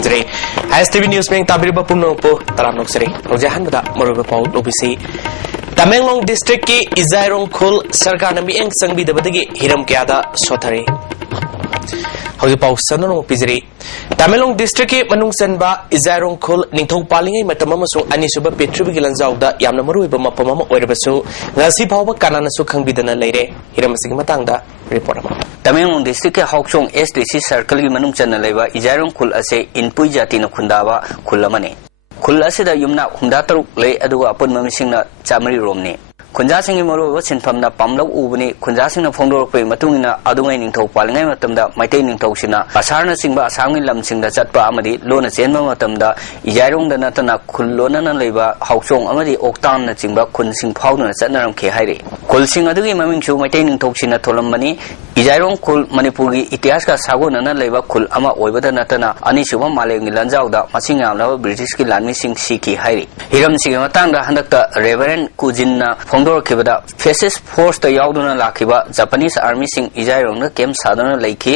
खंजरे STV news में ताबिरबा पुनोपो तराम नोक्सरे रोजाहनबदा मरुबा पाउ लोबिसी Tamenglong district की इजायरोंग खुल सरकार ने मिएंग संगबिदबदगी हिरम क्यादा सोथरे हौजे पाउ सननो पिजरी तमेंगलोंग डिस्ट्रिक्ट की मनुंग सनबा इजायरोंग खुल निंथौ पालिंगै मतम अमसुंग अनिसुबा पेट्रिबगी लंजाउदा यामना मरुइबा मफम अमा ओइरबसु ngasi phawba kananasu khangbidana leire hiram asigi matangda report ama Tamenglong district के हौचोंग एसडीसी सर्कल की मनुंग चन्ना लेबा इजायरोंग खुल असे इनपुई जाति न खुंदाबा खुल अमने खुल असेदा युमना हुंदा तरुक ले अदुगा अपन ममिसिंगना चामरी रोमने खुंजासिंगी मरुब सिनफमना पामलौ उबने खुंजासिंगना फोंदोरपै मतुंगिना अदुंगै निंथौ पालिंगै मतमदा मैतै निंथौसिना असारना सिंगबा असांगि लमसिंगदा चटपा अमदि लोना चेनबा मतमदा इजायरोंगदा नतना खुल लोनना लेबा हौचोंग अमदि ओक्तामना चिंगबा खुनसिंग फाउदना चटनरमखे हाइरे खुलसिंग अदुगि ममिंगसु मैतै निंथौसिना थोलमबनी इजायरोंग खुल मणिपुर की इतिहास का सागोनना लेबा खुल अमा ओइबदा नतना अनिसुबा मालेंगि लंजाउदा मसिंग यामलाबा ब्रिटिश की लानमिसिंग सिखि हाइरे हिरमसिंग मतंगदा हंदकता रेवरेंड कुजिनना फोंदोरखिबदा फेसिस फोर्स ता याउदुना लाखिबा जापानीज आर्मी सिंग इजायरोंग कैंप सादना लेखि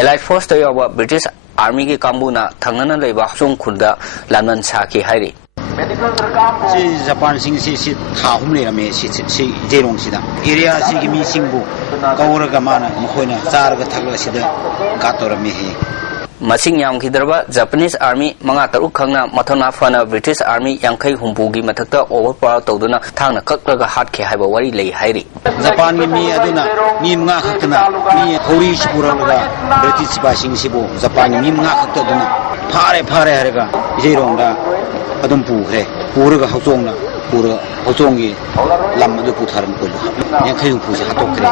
एलाइड फोर्स ता याउबा ब्रिटिश आर्मी की कांबुना थंगना लेबा हसोंग खुलदा लानमन साखि हाइरे जापान सिंह से थाहुम लेरमे जेरोंग सिदा एरिया सिगी मी सिंगबु कौरगा माना मखोइना चारगा थगला सिदा गातोरमे हे मसिंग यामखिदरबा जापानीज आर्मी मंगा तरुक खंगना मथना फना ब्रिटिश आर्मी यांखै हुंपुगी मथक्ता ओवरपावर तौदुना थांगना कक्लगा हाटखे हाइबा वरी लई हाइरि जापान की मी अदुना मी मंगा खक्तना मी होरी सिपुरलगा ब्रिटिश बासिंग सिबु जापान की मी मंगा खक्तदुना फारे फारे हरगा जेरोंगा अदुम पुखरे पुरगा हौचोंगना पुरा हौचोंगी लम अदु पुथारम कोलु यांखै हुंपुसे हातोक्रे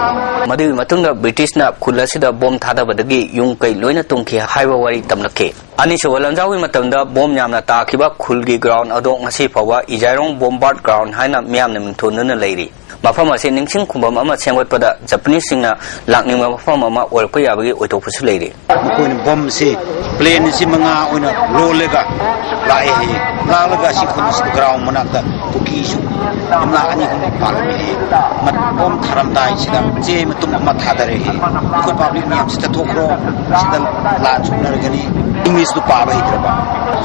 मदुगी मतुंगा ब्रिटिशना खुलसिदा बॉम्ब थादाबदगी युंग कै लोइना तुंखि हाइबा वरी तमलखे अनिसुबा लंजाउगी मतमदा बॉम्ब यामना ताखिबा खुलगी ग्राउंड अदो ngasi फावा इजायरोंग बॉम्बार्ड ग्राउंड हाइना मियामना मिंथोनना लेरि मफम असे निंगसिंग खुंबम अमा सेंगवतपदा जापानीज सिंगना लाकनिंगबा मफम अमा ओरपा याबगी ओइथोपसु लेरि मकोइन बॉम्ब से प्लेन से मंगा ओइना रोलेगा लाए हे लालगा सि खुनस ग्राउंड मनाता कुकीसु यमला अनि हुन पालमे हे मत बॉम्ब थारमदाइ सिदा जे मतुम अमा थादरे हे को पब्लिक नियम सिदा थोक्रो सिदा लान सुनरगनी इंग्लिश दु पाबा हित्रबा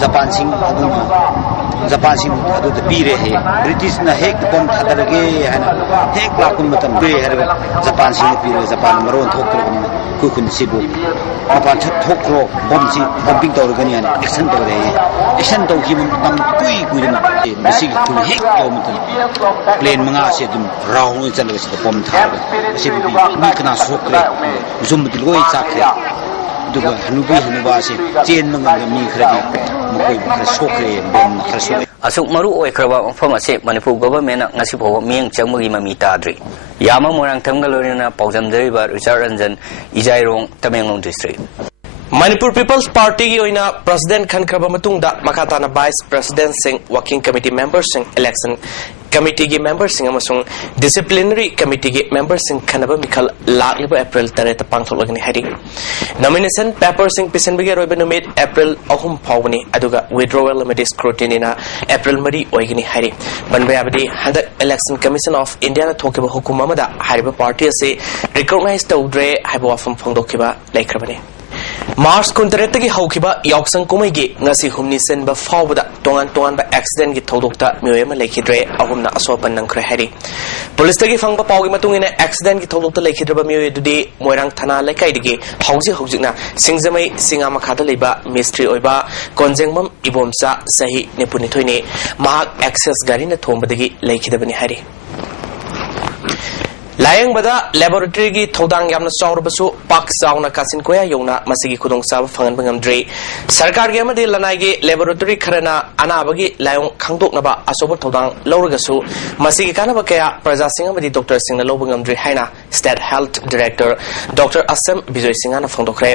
जापान सिंग अदुना जापान सिंग अदु पीरे हे ब्रिटिश ना हेक बॉम्ब थादरगे हना हेक लाकुन मतम बे हरगा जापान सिंग पीरे जापान मरोन थोक्रो कुकुन सिबु मपान थोक्रो बॉम्ब सि बॉम्बिंग तौरगनी हना एक्शन तौखि मतम कुई कुइना मसि कुन हेक लो मतम प्लेन मंगा से दुम राउंड चलगा सिदा बॉम्ब थारगा सिबु मी कना सोक्रे जुम दिलोय चाखरे दुगा हनुबी हनुबा से चेन मंगा मी खरगी मकोई खर सोक्रे बॉम्ब खर सोक्रे असुक मरु ओइखरबा मफम असे मणिपुर गवर्नमेंट ngasi फाव मियंग चंगमगी ममी ताद्रि यामा मोरांग थमगा लोरिना पाउजमदरिबा रिचार्ड रंजन इजायरोंग Tamenglong district Manipur peoples party की ओइना प्रेसिडेंट खनखरबा मतुंगदा मखाताना vice president Singh working committee member Singh election committee के मेंबर सिंह अमसुंग डिसिप्लिनरी कमिटी के मेंबर सिंह खनबा मिखल लाखलिबा अप्रैल 3 पांगथोलगनी हाइरि नॉमिनेशन पेपर सिंह पिसनबगे रोइबा नुमित अप्रैल 3 फावबनी अदुगा विड्रॉवल लिमिटेड स्क्रूटिनीना अप्रैल 3 ओइगनी हाइरि बनबयाबदी हदक इलेक्शन कमीशन ऑफ इंडिया ना थोकेबा हुकुम अमदा हाइबा पार्टी से रिकॉग्नाइज तौद्रे हाइबा वाफम फोंदोखिबा लेखरबने मार्च 19 की हौखिबा याक्संग कुमैगी ngasi humni senba fawbada tongan ba accident gi thodokta mioyama lekhidre ahumna asopan nangkhre hari police tagi fangba pawgi matungina accident gi thodokta lekhidraba mioy dudi moirang thana lekai digi hojikna singjamai singa makhada leiba mystery oiba konjengmam ibomsa sahi nepuni thoine mahak access gari na thombadagi lekhidabani hari lying बदा laboratory की थौदांग यामना चावरबसु पाक चावना कासिन कोया योना मसिगी खुदोंग साब फंगन बंगमद्रे सरकार के अमदि लनाइगे laboratory Kharna अनाबगी लायोंग खांगदोकनबा असोब थौदांग लौरगसु मसिगी कानबा कया प्रजा सिंह अमदि डॉक्टर सिंह लौबंगमद्रे हाइना state health director doctor Asem Vijay Singh ना फोंदोखरे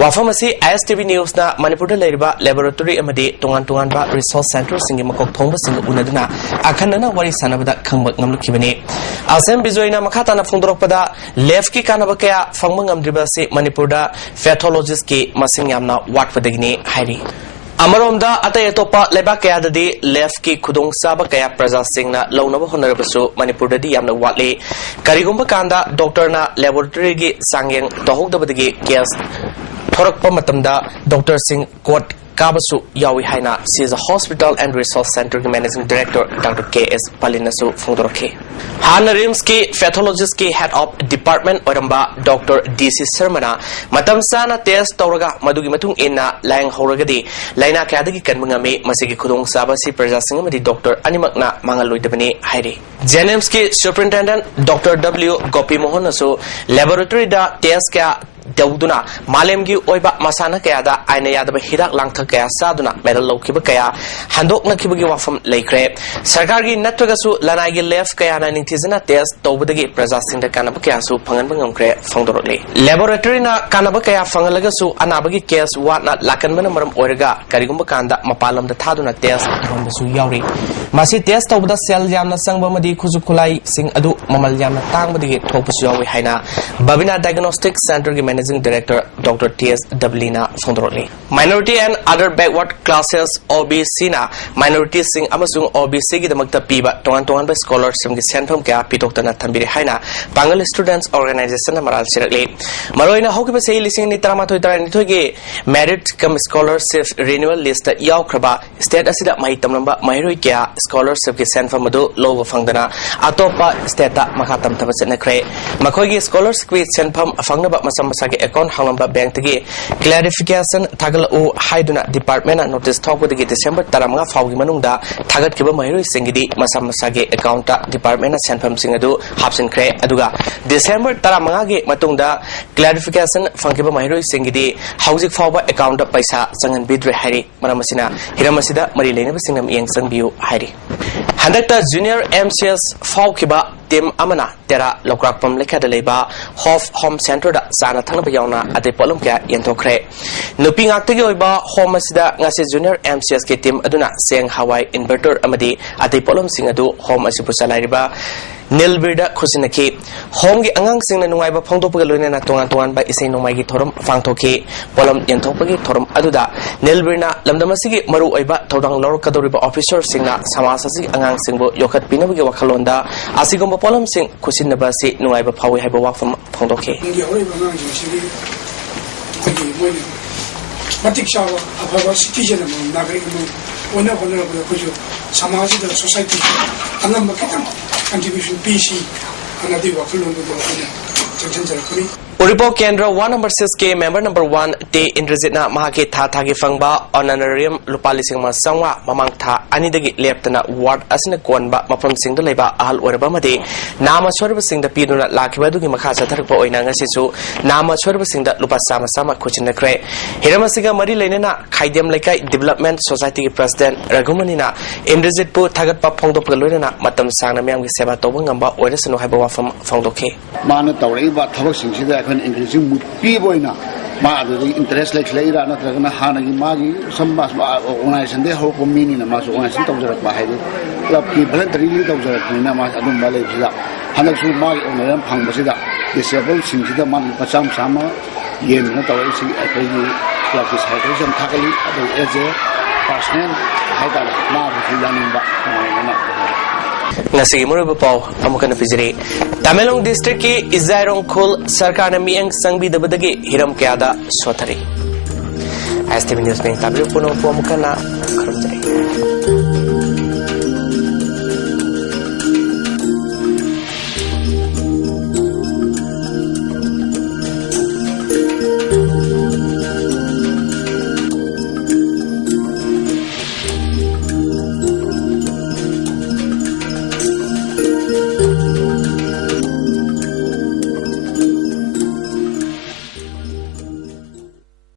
वाफम असि एसटीवी न्यूज ना मणिपुर दा लेरिबा लैबोरेटरी अमदि तोंगान बा रिसोर्स सेंटर सिंग मकोक थोंब सिंग उनदना अखनना वरी सानबदा खंग ngमलखिबने असम विजय ना ताना फोंदोरपदा लेफ्ट की कानबा कया फंगमंग अमद्रिबा से मणिपुर दा पैथोलॉजिस्ट की मसिंग यामना वाटपदगिनी हाइरी अमरोमदा अतय अतोपा लेबा कयाददी लेफ्ट की खुदोंग साबा कया प्रजा सिंगना लौनबा होनरबसु मणिपुरददी यामना वाटले करिगुंबा कांदा डॉक्टरना लैबोरेटरी की सांगेंग तहोगदबदगी केस थोरकपा मतमदा doctor Singh court kabasu yawi haina Caesar Hospital and Resource Center ki Managing Director Dr. K.S. Palinasu Fungdorake. Hana RIMS ki Pathologist ki Head of Department Oramba Dr. D.C. Sharmana matam sana test tauraga madugi matung inna layang hauragadi laina kadagi kanmangami masigi khudong sabasi prajasinga madi Dr. Animakna mangaloidabani hairi. JNIMS ki Superintendent Dr. W. Gopi Mohan asu laboratory da test ka Dauduna, Malemgi Oiba Masana Kayada, Aina Yadaba Hidak Langta Kaya Saduna, Medal Lokiba Kaya, Handok Nakibugi Wafam Lakre, Sarkari Natagasu, Lanagi Lef Kayana Nintizana test, Tobudagi, Prezasing the Kanabakasu, Panganbangre, Fondorly. Laboratory na Kanabakaya Fangalagasu, Anabagi case, what not Lakanmanam Orega, Karigumbakanda, Mapalam the Taduna test, Rombasu Yauri. Masi test of the cell Yamna Sangbamadi Kuzukulai, Sing Adu, Mamal Yamna Tangmadi, Topus Yawi Haina, Babina Diagnostic Center Managing Director Dr. T.S. Dablina Fondorli. Minority and other backward classes OBC na minorities sing amasung OBC gi damakta piba tongan by scholarship gi senfam kya pitokta na thambiri haina Bangal Students Organization na maral sirakli. Maroina hokiba sei lising ni taramatoi taranithoi gi merit cum scholarship renewal list yaukraba state asida mai tamlamba mairoi kya scholarship gi senfam adu logo fangdana atopa state ta makatam tabasna kre makhoi gi scholarship gi senfam fangnaba masam Sagi account Halamba Bank tagi clarification Tagal O Haiduna Department notice talk with the December Taramanga Faugi Manunda Tagat Kiba Mahiri Singidi Masam Sagi account Department Sanfam Singadu Hapsin Kre Aduga December Taramanga Matunda clarification Funkiba Mahiri Singidi Housing Fauba account Paisa Sangan Bidre Hari Maramasina Hiramasida Marilena Singam Yang Sangbiu Hari Handakta Junior MCS Faukiba Tim Amana Tera Lokrakpam Lekada Leba Hof Home Center da Sana Tangba Yauna Ate Polum Kya Yentokre Nuping Aktagi Oiba Home Asida Ngasi Junior MCS Ki Tim Aduna Seng Hawaii Inverter Amadi Ate Polum Singadu Home Asipusalariba Nilbirda Kusinaki Home Gi Angang Sing na Nungaiba Pongtopagaloina na Tongan by Isay Numai Gi Torum Fangtoki Polum Yentopagi Torum Aduda Nilbirna Lamdamasigi Maru Oiba Todang Lor Kadoriba Officer Singna Samasasi Angang Singbo Yokat Pinabagi Wakalonda Asigomba Polum Sing Kusinabasi Nungaiba Pawi Haiba Wafam Pongtoki Matik Shawa, Ababa citizen among Nagari, one of the Samaji, the society, and then contribution PC, and the Wakalun with the Uripo Kendra 1 number 6K member number 1 Day Indrazitna Mahaki Thagi Fangba honorarium Lupalising Masangwa Mamang Tha Anidagi Leptana Ward Asina Kwanba Mapam Sing the Leba Al Urabamade Nama Sorba Sing the Piduna Lakibadugi Makasa Tarpo Oinanga Sisu Nama Sorba Sing the Lupasama Sama Kuchina Kre Hiramasiga Mari Lenina Kaidem Lekai Development Society President Ragumanina Indrazitpu Tagat Papong Paluna Matam Sana Miam Seba Tobangamba Oresano Habawa from Fondoke Mana Tauriba Tabasing increasing would be boyna. The interest like later, not Hanagi Magi, some mass organization, they hope for meaning a mass organization of the Bahid. People really of the Namas Adum Ballet, Hanasu Magi on the Rampang Basida, disabled since the man Pasam Sama, Yen, not always I pay you like his hydration, Takali, the Eze, Passion, Haida, Marvel, Yanin back. Ngasi Muriba Pau, Amukan Pijiri. Tamelong District ki Izairong Kul Sarkana Miang Sangbi the Badagi Hiram Kiada Sotari. As TV News being Tabu Puno Pumukana.